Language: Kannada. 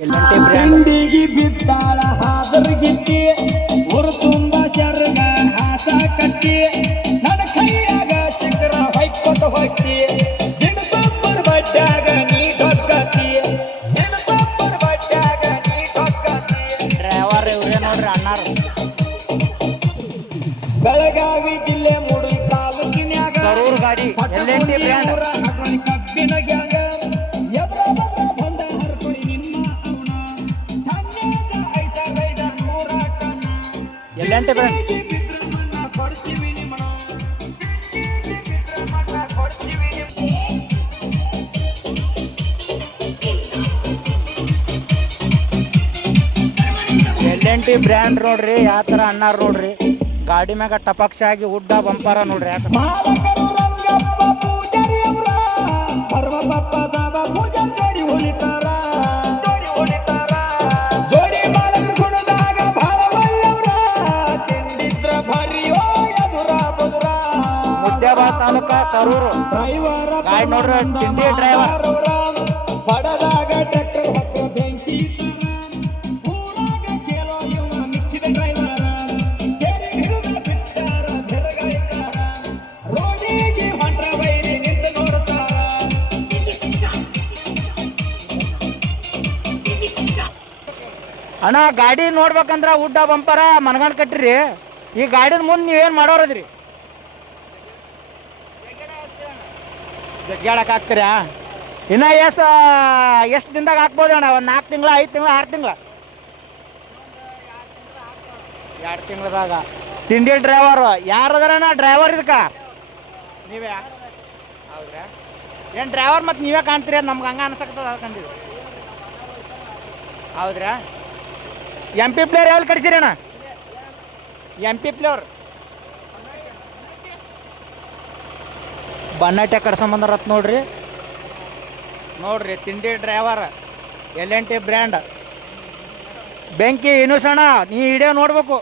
ಎಲ್ಲಂಟಿ ಬ್ರ್ಯಾಂಡ್ ತಿಂಡಿಗೆ ಬಿದ್ದಾಳ ಹಾದರ್ಗಿತ್ತಿ ಊರು ತುಂಬ ಶರ್ಗ ಹಾಸ ಕಟ್ಟಿ ನನ್ನ ಕೈಯಾಗ ಸಿಕ್ಕರ ಹೊಯ್ಕೊತ ಹೋಗ್ತಿ ನಿನ್ನ ಪಪ್ಪರ್ ಬಡ್ಡ್ಯಾಗ ನೀ ಡೊಕ್ಕತಿ ನಿನ್ನ ಪಪ್ಪರ್ ಬಡ್ಡ್ಯಾಗ ನೀ ಡೊಕ್ಕತಿ ಡ್ರೈವರ್ ಇವ್ರೇ ನೋಡ್ರಿ ಅಣ್ಣಾರು ಬೆಳಗಾವಿ ಜಿಲ್ಲೆ ಮೂಡಿ ತಾಲೂಕಿನ್ಯಾಗ ಸರೂರ್ ಗಾಡಿ ಎಲ್ಲಂಟಿ ಬ್ರ್ಯಾಂಡ್ ಕಬ್ಬಿನ ಗ್ಯಾಂಗ ಎದ್ರ ಬದ್ರ ಬಂದ ಹರ್ಕೊರಿ ನಿಮ್ಮ ಅವನ ತನ್ನೇಜ ಐದ ನೂರ ಟನ್ ಎಲ್ಲಂಟಿ ಬ್ರ್ಯಾಂಡ್ ಬಿದ್ರಮನ್ನ ಕೊಡ್ತೀವಿ ನಿಮ್ಮಣ ಬಿದ್ರಮನ್ನ ಕೊಡ್ತೀವಿ ಎಲ್ಲಂಟಿ ಬ್ರ್ಯಾಂಡ್ ನೋಡ್ರಿ ಯಾವ ಥರ ಅಣ್ಣಾರು ನೋಡ್ರಿ ಗಾಡಿ ಮ್ಯಾಗ ಟಪಕ್ಷ ಆಗಿ ಉಡ್ಡ ಬಂಪಾರ ನೋಡ್ರಿ ಯಾಕ ಮಾಲಕರು ರಂಗಪ್ಪ ಪೂಜಾರಿ ಅವರ ಪರ್ವಪಪ್ಪ ಸಾಬ ಪೂಜಾ ಜೋಡಿ ಹೊಲಿತಾರ ಜೋಡಿ ಮಾಲಕರು ಕುಣದಾಗ ಬಹಳ ಒಳ್ಳೆವ್ರ ತಿಂಡಿದ್ರ ಭರಿಯೋ ಎದುರ ಬದುರ ಮುದ್ದ್ಯಾಬಾದ್ ತಾಲೂಕ ಸರೂರು ಡ್ರೈವರ ಗಾಡಿ ನೋಡ್ರಿ ತಿಂಡಿ ಡ್ರೈವರ್ ಬಡದಾಗ ಟ್ರ್ಯಾಕ್ಟರ್ ಹಕ್ಕ ಬೆಂಕಿ ಊರಾಗ ಕೇಳೋ ಇವ ಮಿಕ್ಕಿದ ಡ್ರೈವರ ಕೆರೆ ಹಿಡಿದ ಬಿಟ್ಟಾರ ಬೆರಗಾಯ್ತಾರ ರೋಡಿಗೆ ಹೊಂಟ್ರ ಬೈರಿ ನಿಂತು ನೋಡ್ತಾರ ಅಣ್ಣ ಗಾಡಿ ನೋಡ್ಬೇಕಂದ್ರ ಉಡ್ಡ ಬಂಪಾರ ಮನಗಂಡ್ ಕಟ್ಟಿರಿ ಈ ಗಾಡಿದ ಮುಂದೆ ನೀವೇನು ಮಾಡೋರದ್ರಿ ಜಗ್ಗಾಡಕ್ಕೆ ಹಾಕ್ತೀರಾ ಇನ್ನ ಎಷ್ಟು ದಿನದಾಗ ಹಾಕ್ಬೋದು ಅಣ್ಣ ಒಂದು 4 ತಿಂಗಳು 5 ತಿಂಗಳು 6 ತಿಂಗಳು 2 ತಿಂಗಳದಾಗ ತಿಂಡಿ ಡ್ರೈವರು ಯಾರು ಅದಾರಣ್ಣ ಡ್ರೈವರ್ ಇದಕ್ಕೆ ನೀವೇ ಹೌದ್ರಾ ಏನು ಡ್ರೈವರ್ ಮತ್ತು ನೀವೇ ಕಾಣ್ತೀರಿ ಅದು ನಮ್ಗೆ ಹಂಗೆ ಅನ್ಸಕ್ತದ ಅದಕ್ಕಂದಿವಿ ಹೌದ್ರಾ ಎಮ್ ಪಿ ಪ್ಲೇಯರ್ ಎಲ್ಲಿ ಕಡಿಸಿರಿ ಅಣ್ಣ ಎಮ್ ಪಿ ಪ್ಲೇಯರ್ ಬನ್ನಟ್ಟೆ ಕಡ್ಸಂಬಂದ್ರತ್ ನೋಡ್ರಿ ತಿಂಡಿ ಡ್ರೈವರ್ ಎಲ್ಲಂಟಿ ಬ್ರ್ಯಾಂಡ್ ಬೆಂಕಿ ಇನುಸಣ್ಣ ನೀ ಇಡೇ ನೋಡ್ಬೇಕು